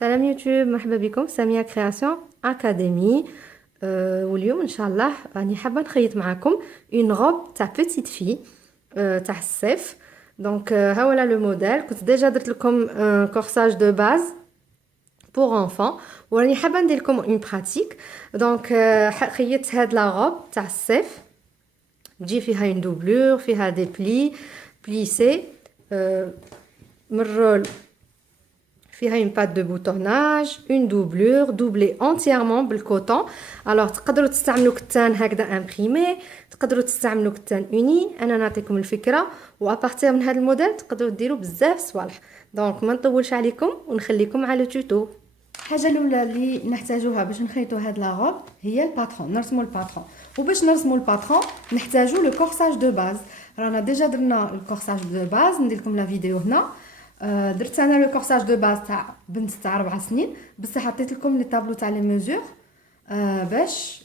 سلام يوتيوب، مرحبا بكم في سامية كرياسيون اكاديمي. واليوم ان شاء الله راني حابه نخيط معكم اون غوب تاع بيتيت في تاع الصيف. دونك ها ولا لو موديل. كنت ديجا درت لكم كورساج دو باز بور انفون، وراني حابه ندير لكم اون براتيك. دونك خيطت هاد لا غوب تاع الصيف، تجي فيها اون دوبلور، فيها دي بليسي من الرول، فيها une pâte de boutonnage, une doublure doublée entièrement بالكوتون. alors تقدروا تستعملوا كتان هكذا امبريمي، تقدروا تستعملوا كتان اوني. انا نعطيكم الفكره، وابارتير من هذا الموديل تقدروا ديروا بزاف صوالح. دونك ما نطولش عليكم ونخليكم على التوتو. الحاجه الاولى اللي نحتاجوها باش نخيطوا هاد لا غوب هي الباترون، نرسموا الباترون. وباش نرسموا الباترون نحتاجوا لو كورساج دو باز. رانا ديجا درنا الكورساج دو باز، ندير لكم لا فيديو هنا. درت انا لو كورساج دو باز تاع بنت تاع 4 سنين، بصح حطيت لكم لي طابلو تاع لي ميزور باش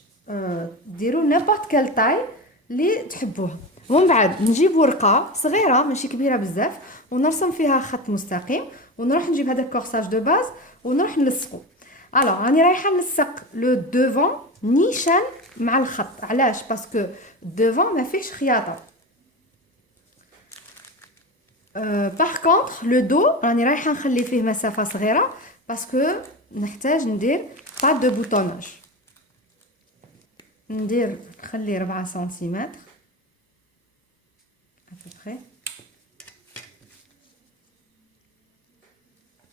ديروا نيمبورط كال تاي اللي تحبوها. ومن بعد نجيب ورقه صغيره ماشي كبيره بزاف ونرسم فيها خط مستقيم، ونروح نجيب هذا الكورساج دو باز ونروح نلصقو. الوغ راني رايحه نلصق لو دوفون نيشان مع الخط. علاش؟ باسكو دوفون ما فيهش خياطه. باغ كونطخ لو دو راني رايحه نخلي فيه مسافه صغيره باسكو نحتاج ندير با دو بوطوناج. نخلي 4 سنتيمتر ابوبري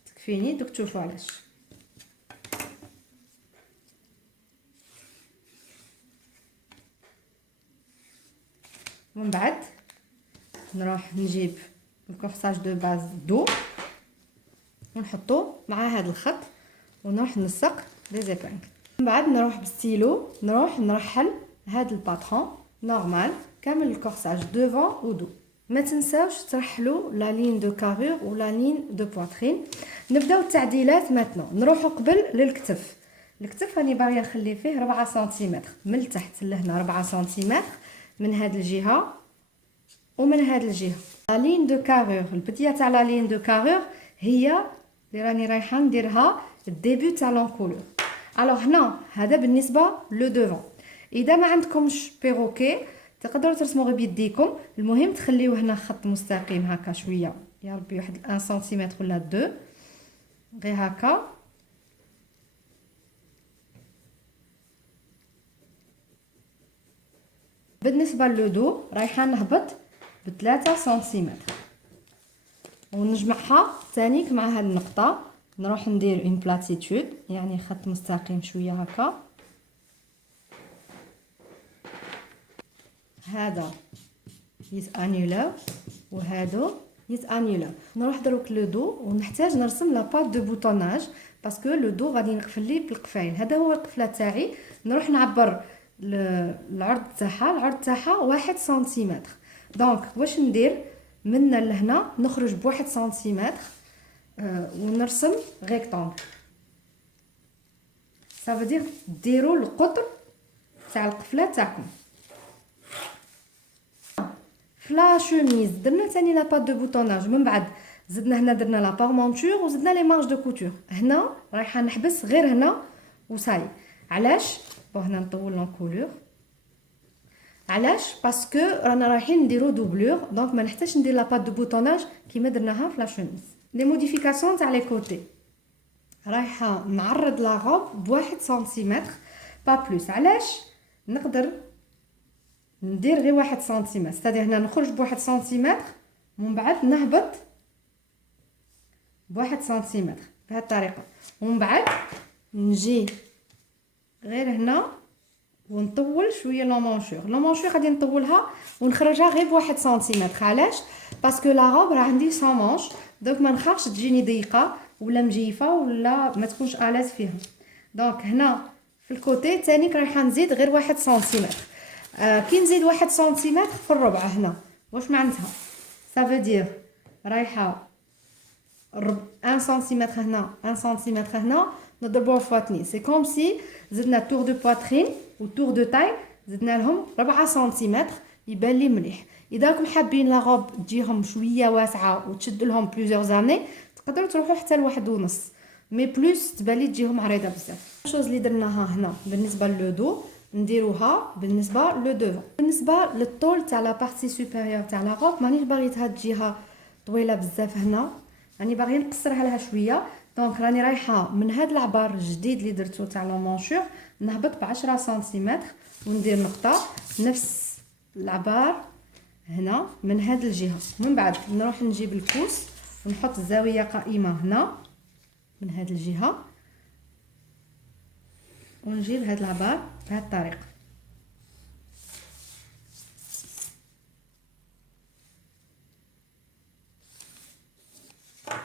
تكفيني. دوك تشوفوا علاش. ومن بعد نروح نجيب الكورساج دو باز دو ونحطوه مع هذا الخط ونروح نلصق لي زيبانغ. من بعد نروح بالستيلو نروح نرحل هذا الباترون نورمال كامل الكورساج دوفون ودو. ما تنساوش ترحلوا لا لين دو كارور ولا لين دو بواترين. نبداو التعديلات ماتنو. نروحوا قبل للكتف. الكتف راني باغيه نخلي فيه 4 سنتيمتر من التحت لهنا، 4 سنتيمتر من هذه الجهه ومن هذه الجهه. لا لين دو كارور، البدايه تاع لا لين دو كارور هي اللي راني رايحه نديرها الديبي تاع لونكولور. الوغ هنا هذا بالنسبه لو دوفون. اذا ما عندكمش بيروكي تقدروا ترسموا غير بيديكم، المهم تخليوه هنا خط مستقيم هكا شويه، يا ربي واحد 1 سنتيمتر ولا 2 غير هكا. بالنسبه للدو رايحه نهبط ب3 سنتيمتر ونجمعها تانيك مع هاد النقطه. نروح ندير اون بلاتيتود، يعني خط مستقيم شويه هكا. هذا يتانيولا وهادو يتانيولا. نروح دروك لو دو ونحتاج نرسم لا بات دو بوطوناج باسكو لو دو غادي نقفل ليه بالقفاين. هذا هو القفله تاعي. نروح نعبر العرض تاعها 1 سنتيمتر. دونك واش ندير من لهنا نخرج ب1 سنتيمتر ونرسم ريكتانغل. صافي دير ديروا القطر تاع القفله تاعكم. فلا شوميز درنا ثاني لا بات دو بوطوناج، من بعد زدنا هنا درنا لا بارمونتور وزدنا لي مارج دو كوتور. هنا رايحه نحبس غير هنا وصاي. علاش؟ هنا نطول لونكولور. علاش؟ باسكو رانا رايحين نديرو دوبلور، دونك ما نحتاجش ندير لا بات دو بوطوناج كيما درناها في لا شوميز. لي موديفيكاسيون تاع لي كوتي رايحه نعرض لا غوب ب1 سنتيمتر با بلوس. علاش؟ نقدر ندير غير 1 سنتيمتر، ستادير هنا نخرج ب1 سنتيمتر ومن بعد نهبط ب1 سنتيمتر بهذه الطريقه، ومن بعد نجي غير هنا ونطول شويه لومونشور غادي نطولها ونخرجها غير ب1 سنتيمتر. علاش؟ باسكو لا غوب راه عندي سون مونش، دونك ما نخافش تجيني ضيقه ولا مجيفه ولا ما تكونش الاز فيها. دونك هنا في الكوتي تانيك رايحه نزيد غير 1 سنتيمتر. كي نزيد 1 سنتيمتر في الربع هنا واش معناتها؟ صافي دير رايحه 1 سنتيمتر هنا 1 سنتيمتر هنا نضربوه في 2. سي كوم سي زدنا تور دو بواترين وتور دو تاي زدنا لهم 4 سنتيمتر يبان لي مليح. اذا راكم حابين لا غوب تجيهم شويه واسعه وتشد لهم بليزيور زاني تقدروا تروحوا حتى ل1.5. مي بلوس تبان لي تجيهم عريضه بزاف. الشوز اللي درناها هنا بالنسبه للدو نديروها بالنسبه لو دوفون. بالنسبه للطول تاع لا بارتي سوبيريور تاع لا روب مانيش باغيتها تجيها طويله بزاف هنا، راني باغيه نقصرها لها شويه. دونك راني رايحه من هذا العبار الجديد اللي درتو تاع لو مونشور نهبط ب 10 سنتيمتر وندير نقطه نفس العبار هنا من هذه الجهه. من بعد نروح نجيب الكوس ونحط زاويه قائمه هنا من هذه الجهه ونجيب هذا العبار بهذه الطريقه.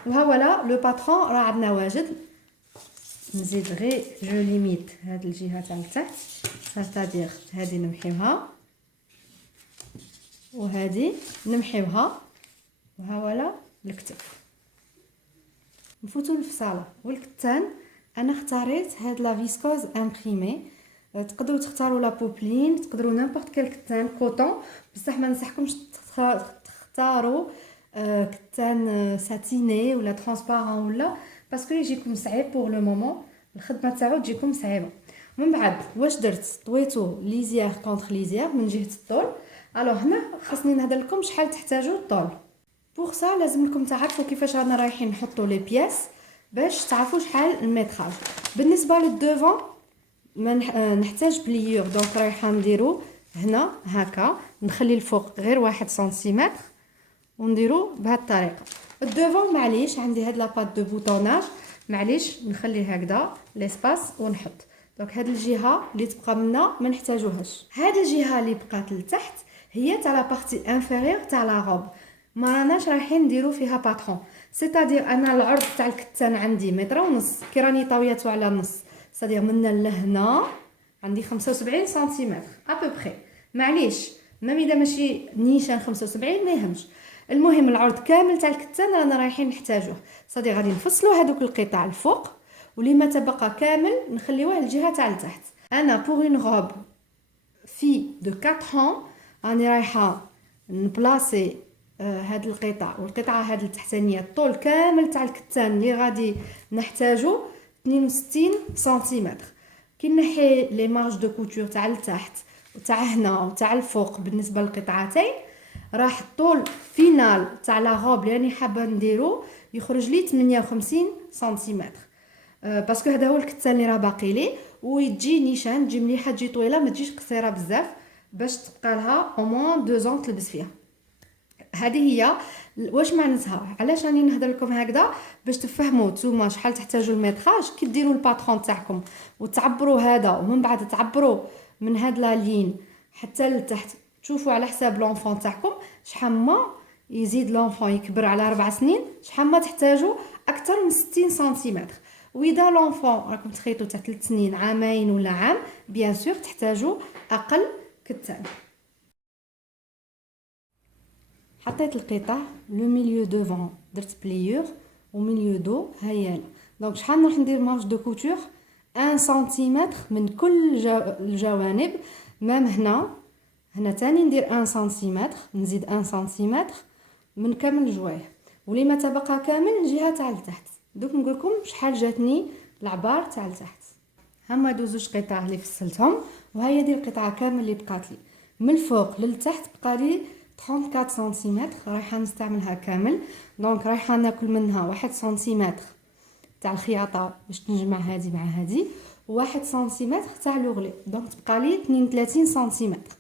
وها ولا لو باترون راه عندنا واجد. نزيد غير جو ليميت هذه الجهه تاع التحت، ساتادير هذه نمحيوها وهذه نمحيوها. وها ولا الكتف نفوتوا للفصاله. والكتان انا اختاريت هاد لا فيسكوز امبريمي، تقدروا تختاروا لا بوبلين، تقدروا نيمبورط كيل كتان كوطون، بصح ما ننصحكمش تختاروا كتان ساتيني ولا ترانسبارون ولا باسكو يجيكم صعيب بور لو مومون، الخدمه تاعو تجيكم صعيبه. من بعد واش درت؟ طويتو ليزيير كونتر ليزيير من جهه الطول. الوغ هنا خصني نهضر لكم شحال تحتاجوا الطول. بوغ سا لازم لكم تعرفوا كيفاش رانا رايحين نحطوا لي بياس باش تعرفوا شحال الميتراج. بالنسبه للدوفون ما نحتاج بليور، دونك رايحه نديرو هنا هكا، نخلي الفوق غير 1 سنتيمتر ونديرو بهذه الطريقه. الدوفون معليش عندي هاد لاباط دو بوطوناج، معليش نخليه هكذا ليسباس ونحط. دونك هاد الجهه اللي تبقى منا ما نحتاجوهاش. هاد الجهه اللي بقات لتحت هي تاع لا بارتي انفيريور تاع لا روب، ما راناش رايحين نديرو فيها باترون. سيتادير انا العرض تاع الكتان عندي متر ونص، كي راني طاوياتو على نص سيتادير من لهنا عندي 75 سنتيمتر ابوبري. معليش ميم اذا ماشي نيشان 75 ما يهمش، المهم العرض كامل تاع الكتان رانا رايحين نحتاجوه. سيتادير غادي نفصلوا هذوك القطع الفوق واللي ما تبقى كامل نخليوه الجهه تاع التحت. انا بور اون روب في دو 4 ans راني رايحه نبلاصي هاد القطع والقطعه هاد التحتانيه الطول كامل تاع الكتان اللي غادي نحتاجو 62 سنتيمتر. كي نحي لي مارج دو كوتور تاع التحت وتاع هنا وتاع الفوق بالنسبه للقطعتين راح الطول فينال تاع لا روب اللي راني حابه نديرو يخرج لي 58 سنتيمتر. باسكو هذا هو الكتان اللي راه باقي لي، ويجي نيشان تجي مليحه تجي طويله ما تجيش قصيره بزاف باش تبقى لها او موان 2 ans تلبس فيها. هذه هي واش معناتها، علاش راني نهضر لكم هكذا باش تفهموا نتوما شحال تحتاجوا الميتراج كي ديروا الباترون تاعكم وتعبروا هذا ومن بعد تعبروا من هاد لا لين حتى لتحت. تشوفوا على حساب لونفون تاعكم شحال ما يزيد لونفون يكبر على 4 سنين شحال ما تحتاجوا اكثر من 60 سنتيمتر. واذا لونفون راكم تخيطوا تاع 3 سنين عامين ولا عام بيان سور تحتاجوا اقل كتان. حطيت القطع لو ميليو دوفون درت بليور وميليو دو هيا. دونك شحال نروح ندير مارج دو كوتور 1 سنتيمتر من كل الجوانب. مام هنا تاني ندير 1 سنتيمتر نزيد 1 سنتيمتر من كامل الجوايه واللي ما تبقى كامل الجهه تاع التحت. دوك نقول لكم شحال جاتني العبار تاع التحت. هما دو زوج قطع اللي فصلتهم وهي دي القطعه كامل اللي بقات لي من الفوق للتحت بقى لي 34 سنتيمتر رايحه نستعملها كامل. دونك رايحه ناكل منها 1 سنتيمتر تاع الخياطه باش نجمع هذه مع هذه و1 سنتيمتر تاع لوغلي، دونك تبقى لي 32 سنتيمتر.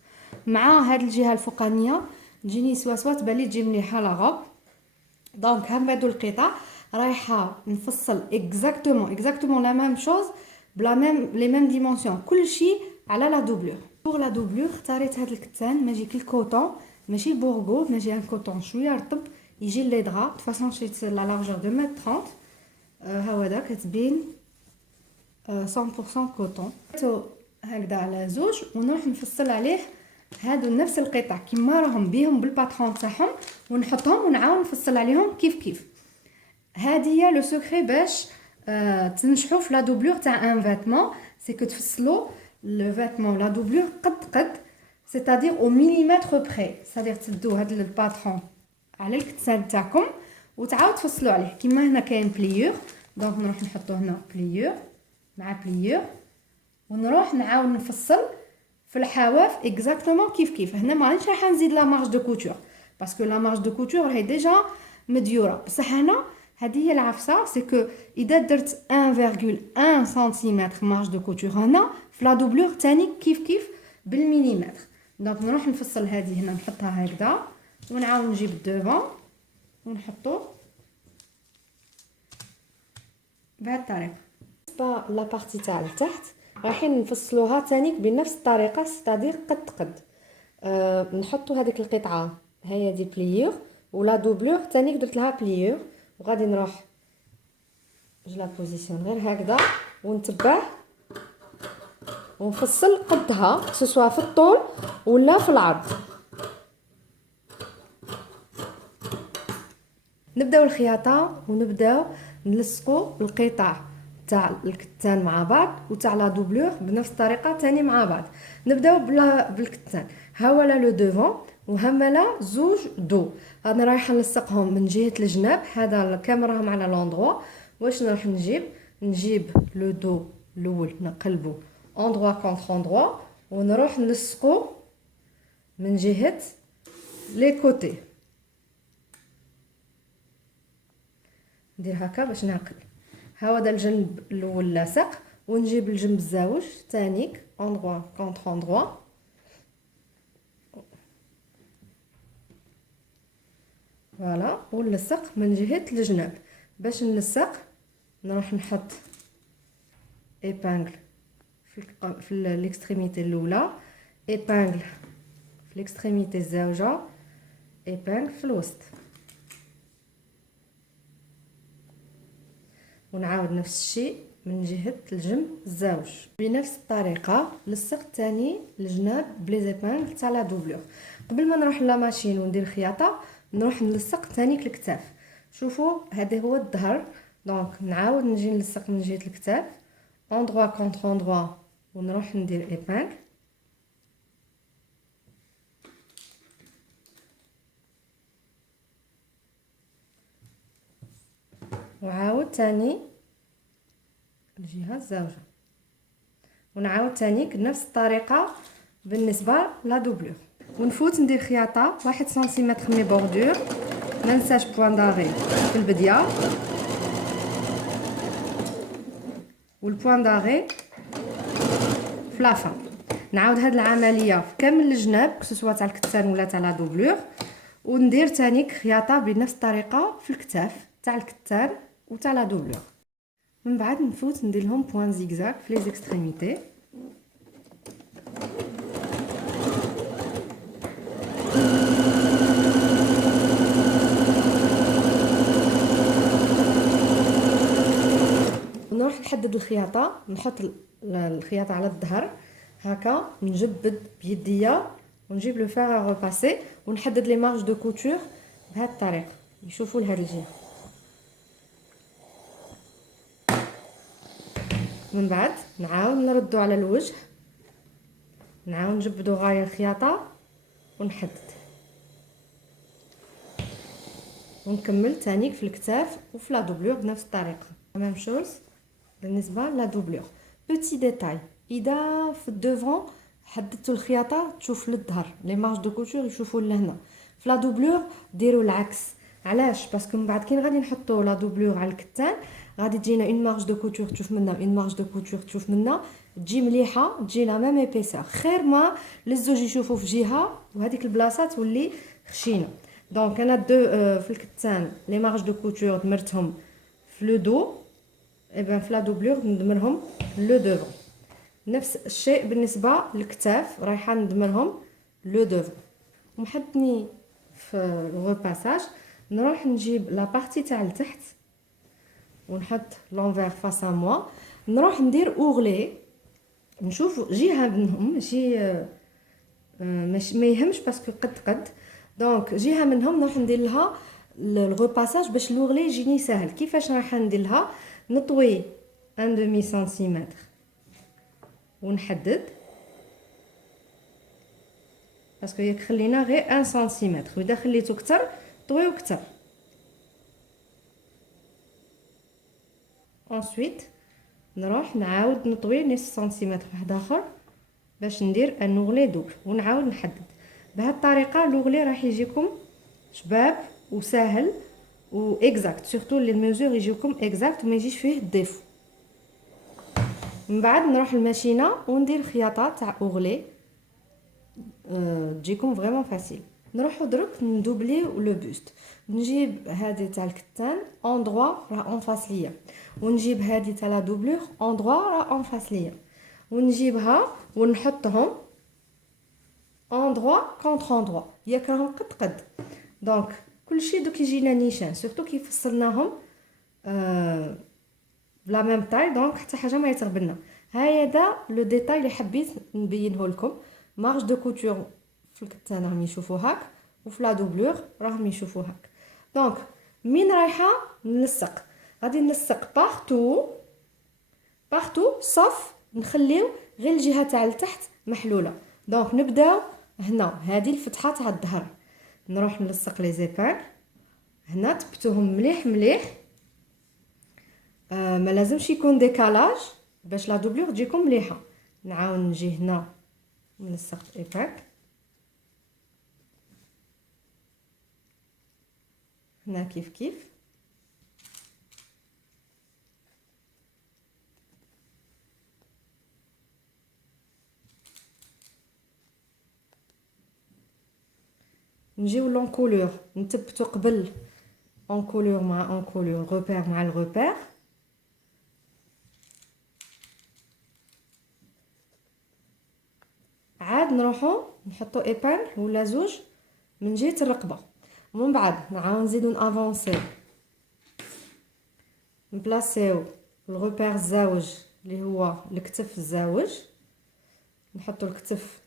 مع هذه الجهه الفوقانيه تجيني سوا تبان لي تجي مليحه لا غوب. دونك هادو القطع رايحه نفصل اكزاكتومون لا ميم شوز بلا ميم لي ميم ديمونسيون كلشي على لا دوبلور. بور لا دوبلور اختاريت هذا الكتان ماجيك الكوطون ماشي البورغو، ماجي ان كوطون شويه رطب يجي لي دغا دو فاصون شريت لا لارجور 2 متر 30. هاودا كتبين 100% كوطون. هكذا على زوج ونروح نفصل عليه هادو نفس القطع كيما راهم بيهم بالباترون تاعهم ونحطهم ونعاود نفصل عليهم كيف. هذه هي لو سكري باش تنجحوا في لا دوبلور تاع ان فيتمون، سي كو تفصلوا لو فيتمون لا دوبلور قد سيتادير او مليمتر بري. سيتادير تدوا هاد الباترون على الكتان تاعكم وتعاود تفصلوا عليه كيما هنا كاين بليور دونك نروح نحطو هنا بليور مع بليور، ونروح نعاود نفصل في الحواف اكزاكتومون كيف هنا ما غاديش راح نزيد لا مارج دو كوتور باسكو لا مارج دو كوتور راهي ديجا مديوره. بصح هنا هذه هي العفسه، سي كو اذا درت 1.1 سنتيمتر مارج دو كوتور هنا في لا دوبلور ثاني كيف بالمليمتر. دونك نروح نفصل هذه هنا نحطها هكذا، ونعاود نجيب الدوفون ونحطو بهذه الطريقه. بالنسبه لا بارتي تاع التحت رايحين نفصلوها ثاني بنفس الطريقه، ستادير قد نحطوا هذيك القطعه هي دي بليور ولا دوبلور ثاني درت لها بليور، وغادي نروح جو لا بوزيسيون غير هكذا ونتبع ونفصل قدها سواء في الطول ولا في العرض. نبداو الخياطه ونبداو نلصقوا القطع تاع الكتان مع بعض وتاع لا دوبلور بنفس الطريقه ثاني مع بعض. نبداو بالكتان، ها ولا لو دوفون وهملا زوج دو، انا رايحه نلصقهم من جهه الجناب، هذا كامل راهم على لوندروا. واش نروح نجيب لو دو الاول نقلبو اندروا كونتر اندروا، ونروح نلصقو من جهه لي كوتي، ندير هكا باش نعقل. ها هذا الجنب الاول لاصق، ونجيب الجنب الزاوج ثانيك اندروا كونتر اندروا، فوالا، ونلصق من جهه الجناب. باش نلصق نروح نحط ايبانغل في الاكستريميتي الاولى، ايبانغل في الاكستريميتي الزاوجه، ايبانغل في الوسط، ونعاود نفس الشيء من جهه الجنب الزاوج بنفس الطريقه. لصق ثاني الجناب بلي زيبانغل تاع لا دوبلور. قبل ما نروح لا ماشين وندير الخياطه نروح نلصق ثاني الكتاف. شوفوا هذا هو الظهر، دونك نعاود نجي نلصق من جهه الكتاف اندروا كونتر اندروا، ونروح ندير ايبانغل، وعاود ثاني الجهه الزاوجه، ونعاود ثاني بنفس الطريقه بالنسبه لا دوبلور. ونفوت ندير خياطه 1 سنتيمتر مي بوردور، ما ننساش بوان داغي في البدايه والبوان داغي في لافان. نعاود هاد العمليه في كامل الجناب سواء تاع الكتان ولا تاع لا دوبلور، وندير ثاني خياطه بنفس الطريقه في الكتاف تاع الكتان وتاع لا دوبلور. من بعد نفوت ندير لهم بوان زيكزاك في لي زيكستريميتي، نروح نحدد الخياطه، نحط الخياطه على الظهر هكا، نجبد بيديا ونجيب لو فار ا ريباسي، ونحدد لي مارج دو كوتور بهذه الطريقه. يشوفوا لهاد الجهه. من بعد نعاود نردو على الوجه، نعاود نجبدو غايه الخياطه ونحدد، ونكمل تاني في الكتاف وفي لا دوبلور بنفس الطريقه. ميم شوز بالنسبه لا دوبلور. بوتي ديتاي، اذا في الدوفون حددتوا الخياطه تشوف للظهر لي مارج دو كوتور يشوفوا لهنا، في لا دوبلور ديروا العكس. علاش؟ باسكو من بعد كي غادي نحطوا لا دوبلور على الكتان غادي تجينا اون مارج دو كوتور تشوف منا، اون مارج دو كوتور تشوف منا، تجي مليحه، تجي لا ميم ايبيسور، خير ما للزوج يشوفوا في جهه وهذيك البلاصه تولي خشينه. دونك انا في الكتان لي مارج دو كوتور دمرتهم في لو دو، اي في لا دوبلور ندمرهم لو دوفون. نفس الشيء بالنسبه للكتاف رايحه ندمرهم لو دوفون. ومحطني في الغوباساج نروح نجيب لا بارتي تاع التحت ونحط لونفير فاس ا موا، نروح ندير اورلي، نشوف جهه منهم ماشي ما يهمش باسكو قد دونك جهه منهم نروح ندير لها الغوباساج باش لوغلي يجيني ساهل. كيفاش راح ندير لها؟ نطوي 1/2 سنتيمتر ونحدد باسكو ياك خلينا غير 1 سنتيمتر، واذا خليتو كتر طويو كتر. ensuite نروح نعاود نطوي نص سنتيمتر واحد اخر باش ندير ان اورلي دوبل ونعاود نحدد. بهذه الطريقه لوغلي راح يجيكم شباب وسهل و اكزاكت، سورتو لي ميزور يجيوكم اكزاكت وما يجيش فيه ديفو. من بعد نروح للماشينه وندير خياطه تاع اورلي تجيكم فريمون فاسيل. نروحو درك ندوبليو لو بوست، نجيب هذه تاع الكتان اندروا راه اون فاس ليا، ونجيب هذه تاع لا دوبلور اندروا راه اون فاس ليا، ونجيبها ونحطهم اندروا كونتر اندروا ياك راهم قد قد. دونك كلشي دوك يجينا نيشان، سورتو كي فصلناهم بلا ميم طاي، دونك حتى حاجه ما يتغبلنا. هذا لو ديتاي اللي حبيت نبينه لكم. مارج دو كوتور في الكتان راهم يشوفوا هاك، وفي لا دوبلور راهم يشوفوا هاك. دونك من رايحه نلصق، غادي نلصق بارتو بارتو صف نخليو غير الجهه تاع التحت محلوله. دونك نبداو هنا، هذه الفتحه تاع الظهر، نروح نلصق لي زيبان هنا، تبتوهم مليح مليح. ما لازمش يكون ديكالاج باش لا دوبلور تجيكم مليحه. نعاود نجي هنا نلصق ايبان هنا كيف كيف. نجيو لونكولور نثبتو قبل انكولور مع انكولور، روبير مع الروبير. عاد نروحو نحطو ايبان ولا زوج من جهه الرقبه، ومن بعد نعاود نزيدو نافونسيو نبلاصيو الروبير الزاوج اللي هو الكتف الزاوج، نحطو الكتف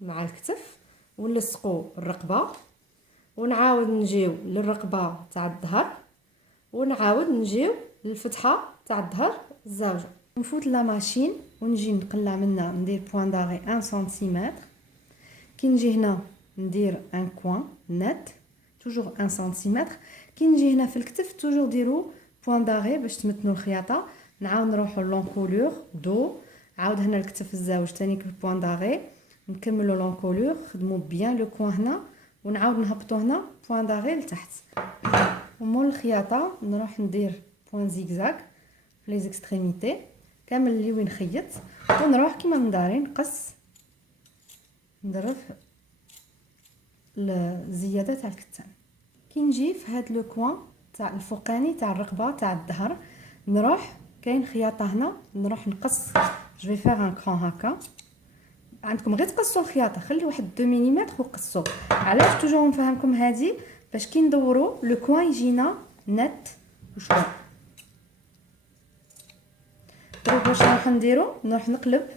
مع الكتف ونلصقو الرقبه، ونعاود نجيو للرقبه تاع الظهر، ونعاود نجيو للفتحه تاع الظهر الزاوجه. نفوت لا ماشين ونجي نقلع منها، ندير بوين داغي 1 سنتيمتر. كي نجي هنا ندير ان كوان نت توجور 1 سنتيمتر. كي نجي هنا في الكتف توجور ديروا بوين داغي باش تمتنوا الخياطه. نعاود نروحوا لونكولور دو، عاود هنا الكتف الزاوج ثاني بوين داغي، نكملوا لونكولور، خدموا بيان لو كوان هنا، ونعاود نهبطوا هنا بوين داغي لتحت. ومول الخياطه نروح ندير بوين زيكزاك في لي زيكستريميتي كامل اللي وين خيط، ونروح كيما من داري نقص نضرب الزياده تاع الكتان. كي نجي في هاد لو كوان تاع الفوقاني تاع الرقبه تاع الظهر، نروح كاين خياطه هنا، نروح نقص جو في فير ان كرون هكا. عندكم غير تقصوا الخياطه، خلي واحد 2 ملم وقصوا. علاش توجور نفهمكم هذه؟ باش كي ندوروا لو كوان يجينا نت وشباب. دروك واش راح نديرو؟ نروح نقلب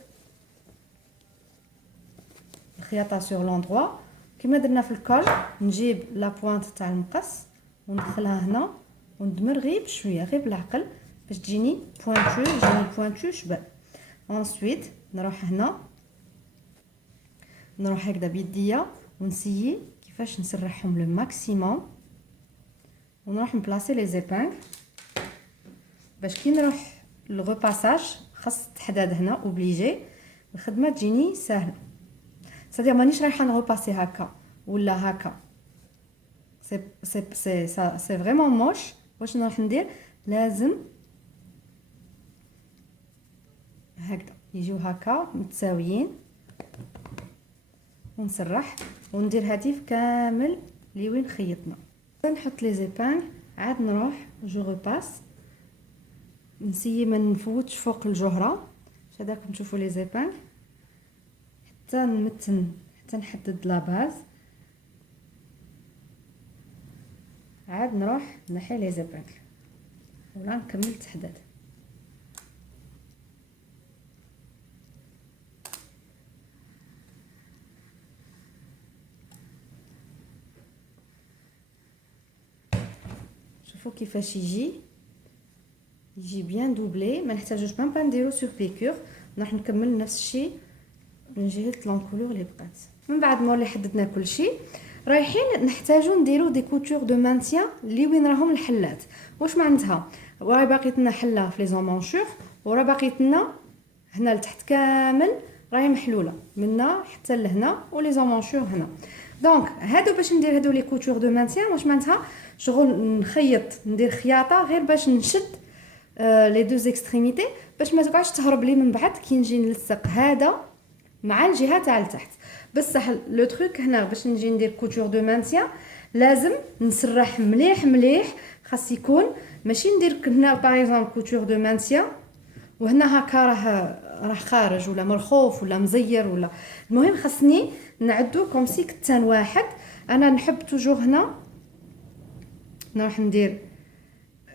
الخياطه سور لوندروا كيما درنا في الكول، نجيب لا بوينت تاع المقص وندخلها هنا وندمر غير بشويه، غير بالعقل باش تجيني بوينتو، يجيني بوينتو شباب. انسويت نروح هنا، نروح هكذا بيديا ونسيي كيفاش نسرحهم لو ماكسيموم، ونروح نبلاصي لي زيبانغ باش كي نروح الغوباساج خاص تحداد هنا اوبليجي، الخدمه تجيني سهله. صدق مانيش رايحه نغوباسي هكا ولا هكا، سي فريمون موش. واش نروح ندير؟ لازم هكذا يجيو هكا متساويين، ونسرح وندير هاتف كامل اللي وين خيطنا. نحط لي زيبان، عاد نروح جو ريباس، نسيي ما نفوتش فوق الجهره باش هذاك نشوفوا لي زيبان حتى نمتن، حتى نحدد لا باز. عاد نروح نحي لي زيبان ولا نكمل تحديد. شوفوا كيفاش يجي بيان دوبلي، ما نحتاجوش ميم با نديرو سور بيكور. نروح نكمل نفس الشيء من جهه لونكولور اللي بقات. من بعد مور اللي حددنا كل شيء، رايحين نحتاجو نديرو دي كوتور دو مانتيان اللي وين راهم الحلات. واش معناتها؟ راه باقيت لنا حله في لي زومونشور، وراه باقيت لنا هنا لتحت كامل راهي محلوله منا حتى لهنا، ولي زومونشور هنا. دونك هادو باش ندير هادو لي كوتور دو مانتيان، واش معناتها؟ شغل نخيط ندير خياطه غير باش نشد لي دو زيكستريميتي باش ما تقعدش تهرب لي من بعد كي نجي نلصق هذا مع الجهه تاع التحت. بصح لو تروك هنا باش نجي ندير كوتور دو مانتيان لازم نسرح مليح مليح، خاص يكون ماشي ندير هنا باغ اكزومبل كوتور دو مانتيان وهنا هكا راه خارج ولا مرخوف ولا مزير ولا. المهم خاصني نعدو كوم سي كتان واحد. انا نحب توجور هنا نروح ندير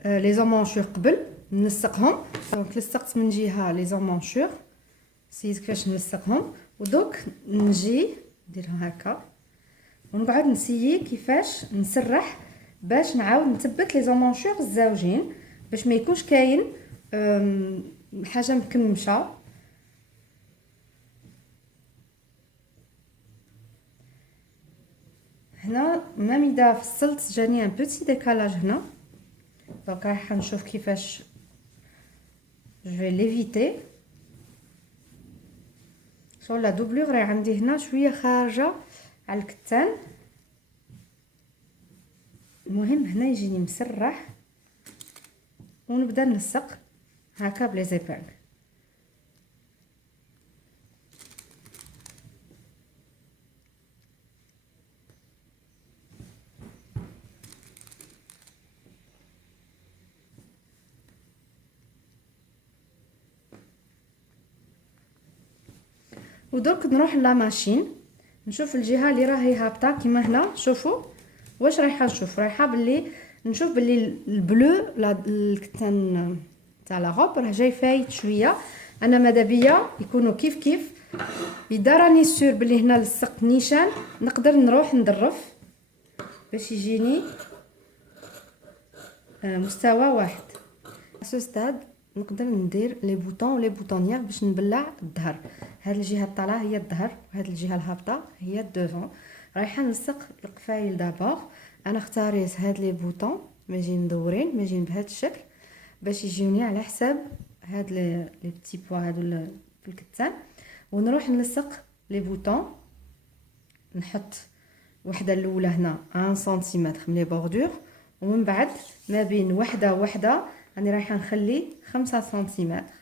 لي زومونشور قبل نلصقهم. دونك لصقت من جهه لي زومونشور، سيت كيفاش نلصقهم، ودوك نجي نديرها هكا ونقعد نسيي كيفاش نسرح باش نعاود نثبت لي زومونشور الزاوجين باش ما يكونش كاين حاجه مكمشه. هنا ميم اذا فصلت جاني ان بوتي ديكالاج هنا، دونك راح نشوف كيفاش جو في ليفيتي. شغل لا دوبلور راهي عندي هنا شويه خارجه على الكتان. المهم هنا يجيني مسرح ونبدا نلصق هكا بلي زيبانغ. ودرك نروح لا ماشين نشوف الجهه اللي راهي هابطه كيما هنا. شوفوا واش رايحه نشوف، رايحه باللي نشوف باللي البلو الكتان تاع لا غوب راه جاي فايت شويه. انا ماذا بيا يكونوا كيف كيف. اذا راني سور باللي هنا لصقت نيشان نقدر نروح نظرف باش يجيني مستوى واحد. سو ستاد نقدر ندير لي بوطون ولي بوطونيير باش نبلع الظهر. هاد الجهه الطالعه هي الظهر وهاد الجهه الهابطه هي الدوفون. رايحه نلصق القفايل دابور. انا اختاريت هاد لي بوطون ماجي مدورين، ماجي بهذا الشكل باش يجيوني على حساب هاد لي بتي بوا هادو في الكتان. ونروح نلصق لي بوطون، نحط وحده الاولى هنا 1 سنتيمتر من لي بوردور، ومن بعد ما بين وحده وحده راني رايحه نخلي 5 سنتيمتر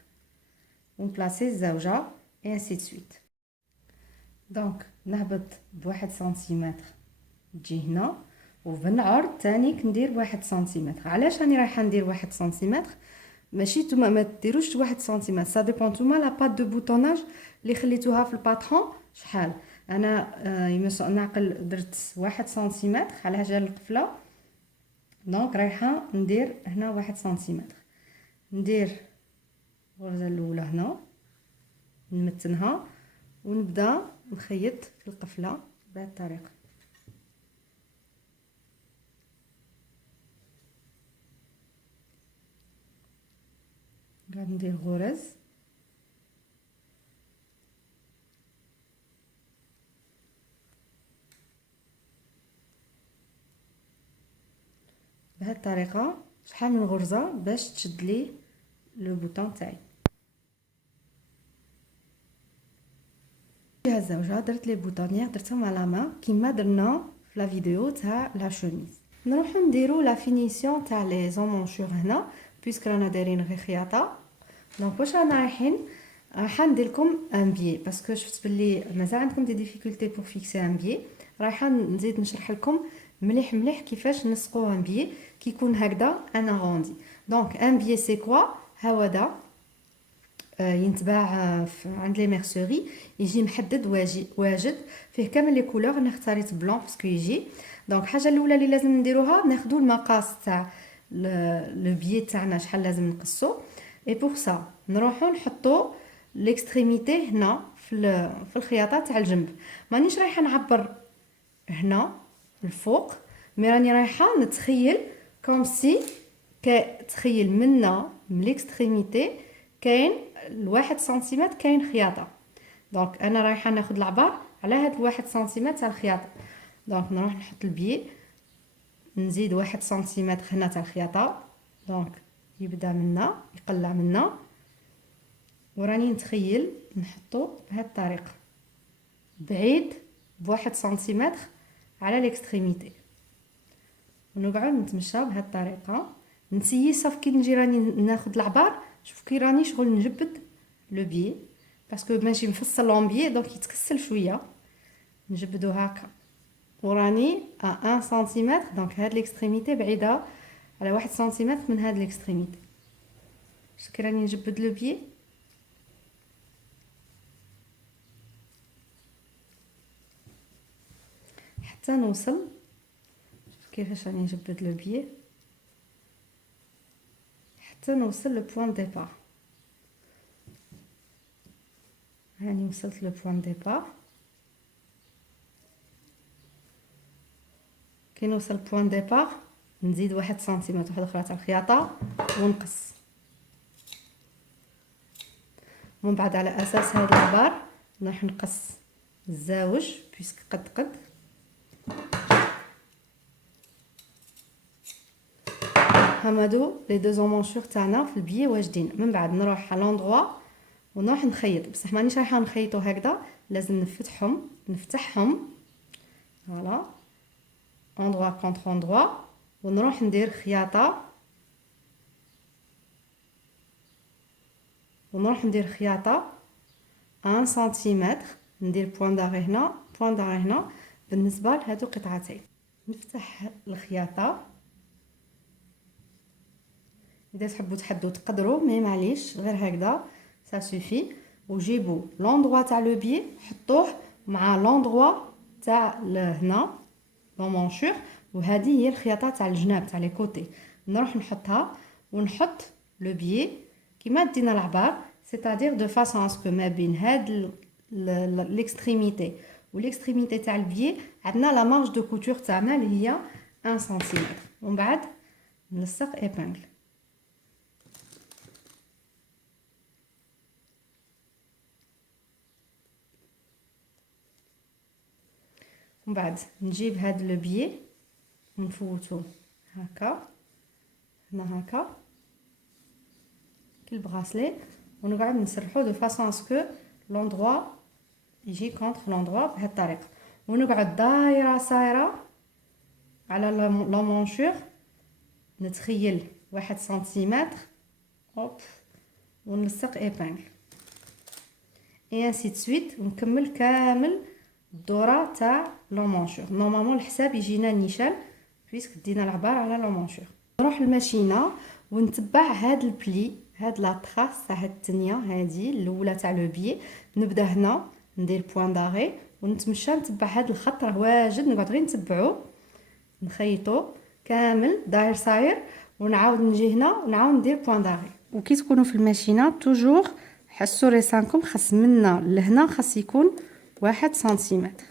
ونبلاصي الزوجه اي انسي سويت. دونك نهبط بواحد سنتيمتر تجي هنا، وبنعرض تاني كندير 1 سنتيمتر. علاش راني رايحه ندير 1 سنتيمتر؟ ماشي نتوما ما ديروش 1 سنتيمتر، سا ديبون نتوما لا بات دو بوطوناج اللي خليتوها في الباترون شحال. انا نعقل درت 1 سنتيمتر على جال القفله. دونك رايحه ندير هنا 1 سنتيمتر، ندير الغرزه الاولى هنا نمتنها ونبدا نخيط في القفله بهذه الطريقه. غادي ندير غرز بهذه الطريقه. شحال من غرزه باش تشد لي لو بوطون تاعي. جهه الزوجه درت لي بوطونيير درتهم على ما كيما درنا في لا فيديو تاع لا شوميز. نروحو نديرو لا فينيسيون تاع لي زومونشور هنا بويسك رانا دايرين غير خياطه. دونك واش رانا رايحين، رايحه ندير لكم ان بي باسكو شفت بلي مازال عندكم دي ديفيكولتي بور فيكسي ان بي. رايحه نزيد نشرح لكم مليح مليح كيفاش نسقو ان بي كيكون هكذا انا غوندي. دونك ان بي سي كوا هذا ينتباع عند لي ميرسوري، يجي محدد واجد فيه كامل لي كولور. انا اختاريت بلون باسكو يجي. دونك الحاجه الاولى اللي لازم نديروها ناخذوا المقاس تاع لو بي تاعنا شحال لازم نقصو. اي بور سا نروحو نحطو ليكستريميتي هنا في الخياطه تاع الجنب. مانيش رايحه نعبر هنا الفوق، مي راني رايحه نتخيل كوم سي تخيل منا من ليكستريميتي كاين الواحد سنتيمتر كاين خياطه. دونك انا رايحه ناخذ العبار على هاد الواحد سنتيمتر تاع الخياطه. دونك نروح نحط البي، نزيد 1 سنتيمتر هنا تاع الخياطه. دونك يبدا منا يقلع منا، وراني نتخيل نحطو بهذه الطريقه بعيد ب1 سنتيمتر على ليكستريميتي، ونقعد نتمشى بهذه الطريقه. نسيي صافي كي نجي راني ناخذ العبار، شوف كي راني شغل نجبد لو بي باسكو ماشي مفصل لومبي دونك يتكسل شويه، نجبدو هكا وراني 1 سنتيمتر. دونك هاد ليكستريميتي بعيده على 1 سنتيمتر من هاد ليكستريميتي. شوف كي راني نجبد لو بي حتى نوصل. شوف كيفاش راني نجبد لو بي حتى نوصل لو بوين ديبار. هاني وصلت لو بوين ديبار. كي نوصل بوين ديبار نزيد 1 سنتيمتر واحده اخرى تاع الخياطه ونقص. ومن بعد على اساس هاد العبار نروح نقص الزاوج بيسك قد هامادو لي دو زومونشور تاعنا في البي واجدين. من بعد نروح على لوندغوا ونروح نخيط، بصح مانيش رايحه نخيطو هكذا، لازم نفتحهم فوالا اندروا كونتر اندروا، ونروح ندير خياطه ونروح ندير خياطه 1 سنتيمتر، ندير بوين داغي هنا بوين داغي هنا بالنسبه لهادو قطعتين. نفتح الخياطه، اذا تحبوا تحدوا تقدروا مي معليش غير هكذا سا سوفي. وجيبوا لوندغوا تاع لو بي حطوه مع لوندغوا تاع هنا لو مونشور، وهذه هي الخياطه تاع الجناب تاع لي كوتي. نروح نحطها ونحط لو بي كيما دينا العبار، سيتادير دو فاسون اسكو ما بين هاد ليكستريميتي وليكستريميتي تاع البي عندنا لا مارج دو كوتور تاعنا اللي هي 1 سنتيمتر. ومن بعد نلصق ايبانغل. ومن بعد نجيب هاد لو بي ونفوتو هكا هنا هكا كي البغاسلي، ونقعد نسرحو دو فاسون اسكو لوندغوا يجي كونتر لوندغوا بهاد الطريقه، ونقعد دايره صايره على لا مونشور. نتخيل 1 سنتيمتر هوب ونلصق ايبانغل اي انسي تسويت، ونكمل كامل الدوره تاع لو مونشور. نورمالمون الحساب يجينا نيشان بيسك دينا العبار على لو مونشور. نروح الماشينه ونتبع هاد البلي، هاد لا تراس تاع هاد التنيه هادي الاولى تاع لو بي. نبدا هنا ندير بوين داغي ونتمشى نتبع هاد الخط، راه واجد نقعد غير نتبعو نخيطو كامل داير صاير، ونعاود نجي هنا ونعاود ندير بوين داغي. وكي تكونوا في الماشينه توجور حسوا ريسانكم خاص منا لهنا خاص يكون 1 سنتيمتر.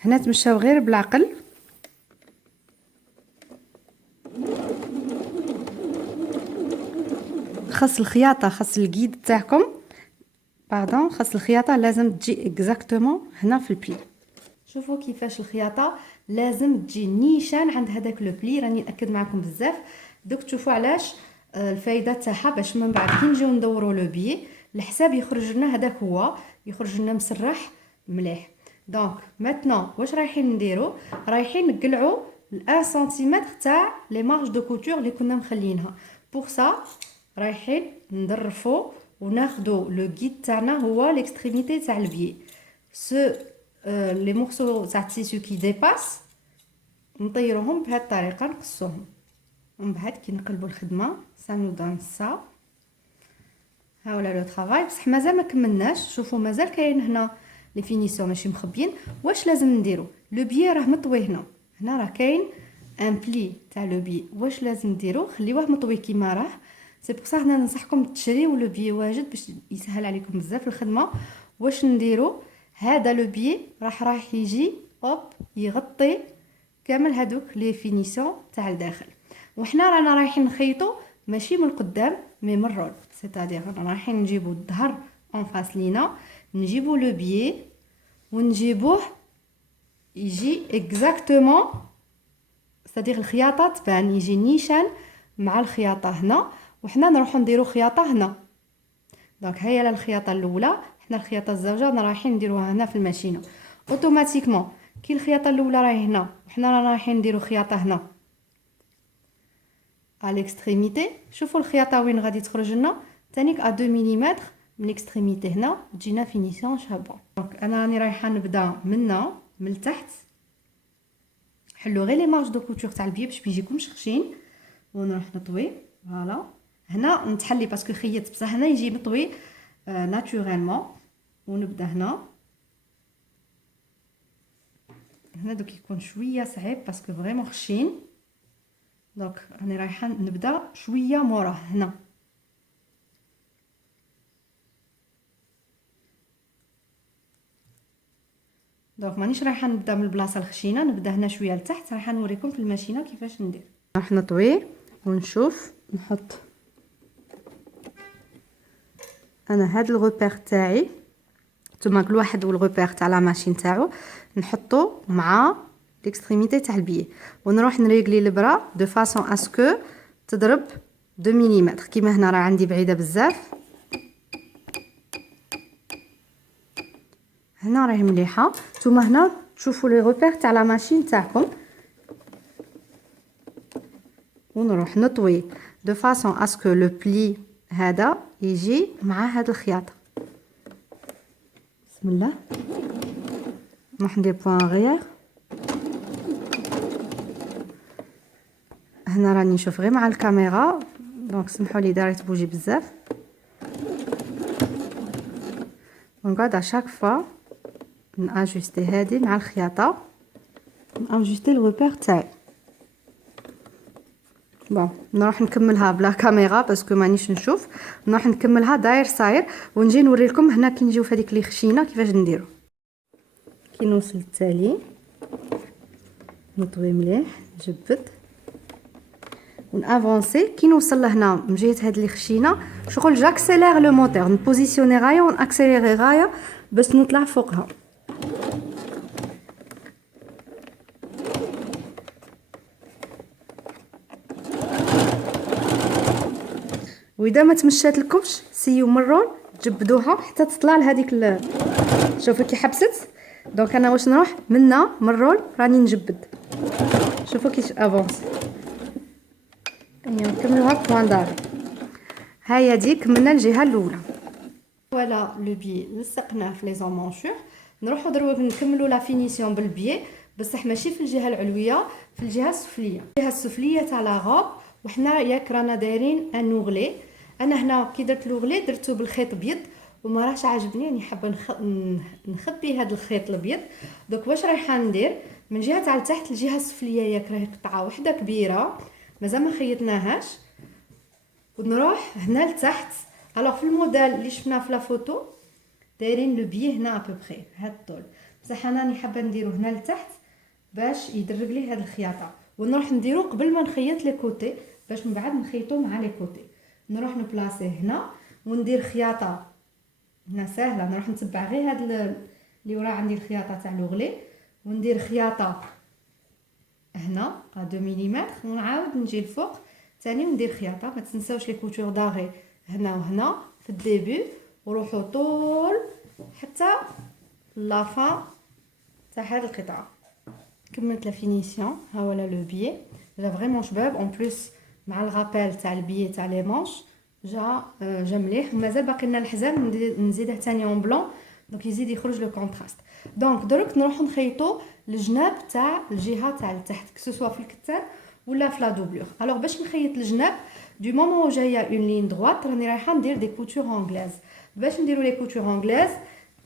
هنا تمشاو غير بالعقل، خاص الخياطه خاص الجيد تاعكم باردون خاص الخياطه لازم تجي اكزاكتومون هنا في البلي. شوفوا كيفاش الخياطه لازم تجي نيشان عند هذاك لو بلي، راني ناكد معكم بزاف. دوك تشوفوا علاش الفايده تاعها، باش من بعد كي نجيو ندوروا لو بي الحساب يخرج لنا هذاك هو يخرج لنا مسرح مليح. دونك ماتنون واش رايحين نديرو؟ رايحين نقلعوا 1 سنتيمتر تاع لي مارج دو كوتور اللي كنا مخلينها. بور سا رايحين نظرفوا وناخذوا لو غيد تاعنا هو ليكستريميتي تاع البي. سو لي مورسو تاع تيسو كي ديباس نطيروهم بهذه الطريقه نقصوهم. ومن بعد كي نقلبوا الخدمه سا نو دون سا. ها ولا لو طرافاي بصح مازال ما كملناش. شوفوا مازال كاين هنا لي فينيسيون ماشي مخبيين. واش لازم نديرو؟ لو بي راه مطوي هنا راه كاين ان بلي تاع لو بي. واش لازم نديرو؟ خليوه مطوي كيما راه. سي بور صح هنا ننصحكم تشريو لو بي واجد باش يسهل عليكم بزاف الخدمه. واش نديرو؟ هذا لو بي راح يجي اوب يغطي كامل هادوك لي فينيسيون تاع الداخل. وحنا رانا رايحين نخيطو ماشي من القدام مي من الرول، سيتادير رانا رايحين نجيبو الظهر اون فاس لينا، نجيبو لو بي ونجيبوه يجي اكزاكتومون، c'est-à-dire الخياطه تبان، يجي نيشان مع الخياطه هنا، وحنا نروحو نديرو خياطه هنا. دونك هيا الخياطه الاولى، حنا الخياطه الزوجه رايحين نديروها هنا في الماشينه اوتوماتيكمون. كي الخياطه الاولى راهي هنا وحنا رايحين نديرو خياطه هنا على الاكستريميتي، شوفوا الخياطه وين غادي تخرج لنا تانيك 2 ملم من الاكستريميتي هنا، تجينا فينيسيون شابه. دونك انا راني رايحه نبدا منا من التحت. حلو غير لي مارج دو كوتور تاع البيه باش بيجيكمش خشين، ونروح نطوي. فوالا هنا نتحلي باسكو خيط بصح هنا يجي مطوي ناتوريلمون. ونبدا هنا دوك يكون شويه صعيب باسكو فريمون خشين. دونك راني رايحه نبدا شويه موراه هنا. دونك مانيش رايحه نبدا من البلاصه الخشينه، نبدا هنا شويه لتحت. رايحه نوريكم في الماشينه كيفاش ندير. راح نطوي ونشوف. نحط انا هاد الغوبير تاعي، نتوما كل واحد والغوبير تاع لا ماشين تاعو، نحطو مع ليكستريميتي تاع البي، ونروح نريغلي البرا دو فاصون اسكو تضرب 2 ملم. كيما هنا راه عندي بعيده بزاف، هنا راهي مليحه. نتوما هنا تشوفوا لي غوبير تاع لا ماشين تاعكم، ونروح نطوي دو فاصون اسكو لو بلي هذا يجي مع هاد الخياطه. بسم الله. نروح ندير بوان غير. هنا راني نشوف غير مع الكاميرا، دونك سمحوا لي داريت بوجي بزاف. ونقعد اشاك فوا ناجوستي هادي مع الخياطه، ناجوستي الغوبير تاعي. بون نروح نكملها بلا كاميرا باسكو مانيش نشوف، نروح نكملها داير صاير، ونجي نوري لكم هنا كي نجيو في هذيك اللي خشينه كيفاش نديرو. كي نوصل التالي نطوي مليح، نجبد ونافونسي. كي نوصل لهنا من جهه هاد اللي خشينه، شغل جاكسيلير لو موتور، نبوزيسيوني غايه وناكسيليري غايه باش نطلع فوقها. واذا ما تمشات لكمش سيو مرون تجبدوها حتى تطلع لهذيك شوفوا كي حبست. دونك انا واش نروح منا مرون راني نجبد. شوفوا كيش افونس. نكملوها بوان دار. هيا دي كملنا الجهه الاولى. فوالا لو بي لصقناه في لي زومونشور. نروحو دروك نكملوا لا فينيسيون بالبي، بصح ماشي في الجهه العلويه، في الجهه السفليه. الجهه السفليه تاع لا غوب، وحنا ياك رانا دايرين ان اوغلي. انا هنا كي درت لوغلي درتو بالخيط ابيض وما راهش عاجبني، راني حابه نخبي هذا الخيط الابيض. دوك واش رايحه ندير من جهه تاع التحت الجهه السفليه ياك راهي قطعه وحده كبيره مازال ما خيطناهاش، ونروح هنا لتحت. الوغ في الموديل اللي شفناه في لا فوتو دايرين لو بي هنا ابوبري هاد الطول، بصح انا راني حابه نديرو هنا لتحت باش يدرج لي هاد الخياطه، ونروح نديرو قبل ما نخيط لي كوتي باش من بعد نخيطو مع لي كوتي. نروح نبلاصيه هنا وندير خياطه هنا ساهله. نروح نتبع غير هاد اللي ورا عندي الخياطه تاع لوغلي، وندير خياطه هنا 2 ملم، ونعاود نجي الفوق ثاني وندير خياطه. ما تنساوش لي كوتور داغي هنا وهنا في الديبي، وروحوا طول حتى لافان تاع هاد القطعه. كملت لا فينيسيون. ها هو لو بيي جا فريمون شباب اون بليس مع الغابيل تاع البيي تاع لي مانش جا مليح. ومازال باقي لنا الحزام نزيده ثاني اون بلون، دونك يزيد يخرج لو كونتراست. دونك درك نروحو نخيطو الجناب تاع الجهه تاع التحت كسوسوا في الكتان ولا في لا دوبلور. الوغ باش نخيط الجناب دو مومون جايه اون لين دروات راني رايحه ندير دي كوتور انغلاز. باش نديرو لي كوتور انغلاز